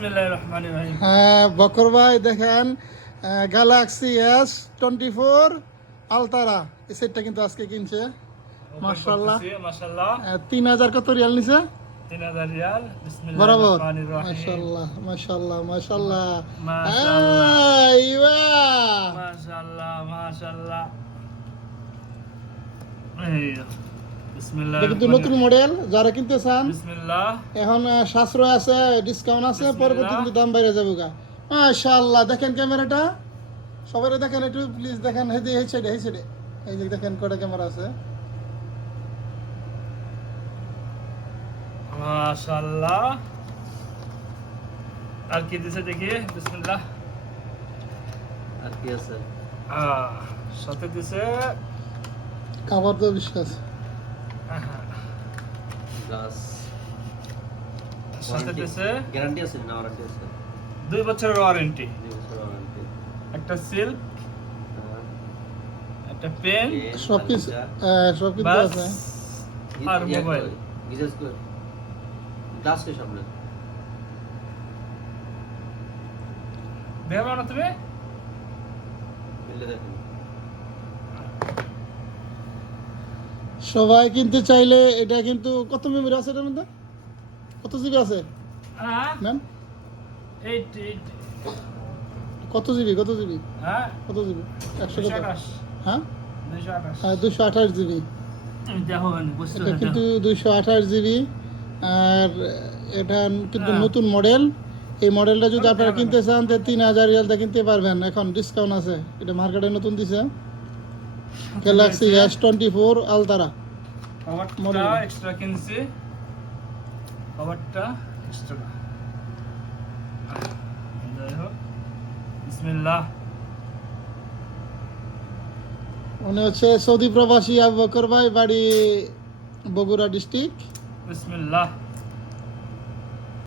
বিসমিল্লাহির রহমানির রহিম। হ্যাঁ বকর ভাই দেখেন গ্যালাক্সি S24 আলতারা এই সেটটা কিন্তু আজকে কিনছে মাশাআল্লাহ। মাশাআল্লাহ 3000 কত রিয়াল নিছে 3000 রিয়াল। বিসমিল্লাহির বরাবর রহমানির রহিম। মাশাআল্লাহ মাশাআল্লাহ মাশাআল্লাহ মাশাআল্লাহ। আইবা মাশাআল্লাহ মাশাআল্লাহ। এই বিসমিল্লাহির এটা কিন্তু নতুন মডেল যারা কিনতে চান বিসমিল্লাহ। এখন সাশ্রয় আছে ডিসকাউন্ট আছে পরবর্তী কিন্তু দাম বাইরে যাবে গা। মাশাআল্লাহ দেখেন ক্যামেরাটা সবাই দেখেন একটু প্লিজ দেখেন এই সাইডে এই যে দেখেন কয়টা ক্যামেরা আছে মাশাআল্লাহ। আর কি দিছে দেখি বিসমিল্লাহ। আর কি আছে সাথে দিছে খাবার তো বিশ্বাস গ্লাস সাথে দিছে গ্যারান্টি আছে না ওয়ারেন্টি আছে 2 বছরের ওয়ারেন্টি, 2 বছর ওয়ারেন্টি একটা সিল্ক, একটা পেন, সবকিছু সবকিছু বাস আছে আর মোবাইল। বিশেষ করে গ্লাস কে সামনে দেখো না তুমি মিলে দেখেন সবাই কিনতে চাইলে এটা কিন্তু কত মেমরি আছে এটার মধ্যে কত জিবি আছে হ্যাঁ ম্যাম 8 কত জিবি হ্যাঁ কত জিবি 100 কত 228 হ্যাঁ 228 228 জিবি দেখো বুঝতে এটা কিন্তু 228 জিবি আর এটা কিন্তু নতুন মডেল এই মডেলটা যদি আপনারা কিনতে চান তো 3000 রিয়ালতে কিনতে পারবেন এখন ডিসকাউন্ট আছে এটা মার্কেটে নতুন দিছে গ্যালাক্সি S24 আলতারা কভারটা এক্সট্রা কিনছি, কভারটা এক্সট্রা। যাই হোক বিসমিল্লাহ। উনি হচ্ছে সৌদি প্রবাসী আবু বকর ভাই বাড়ি বগুড়া ডিস্ট্রিক্ট বিসমিল্লাহ।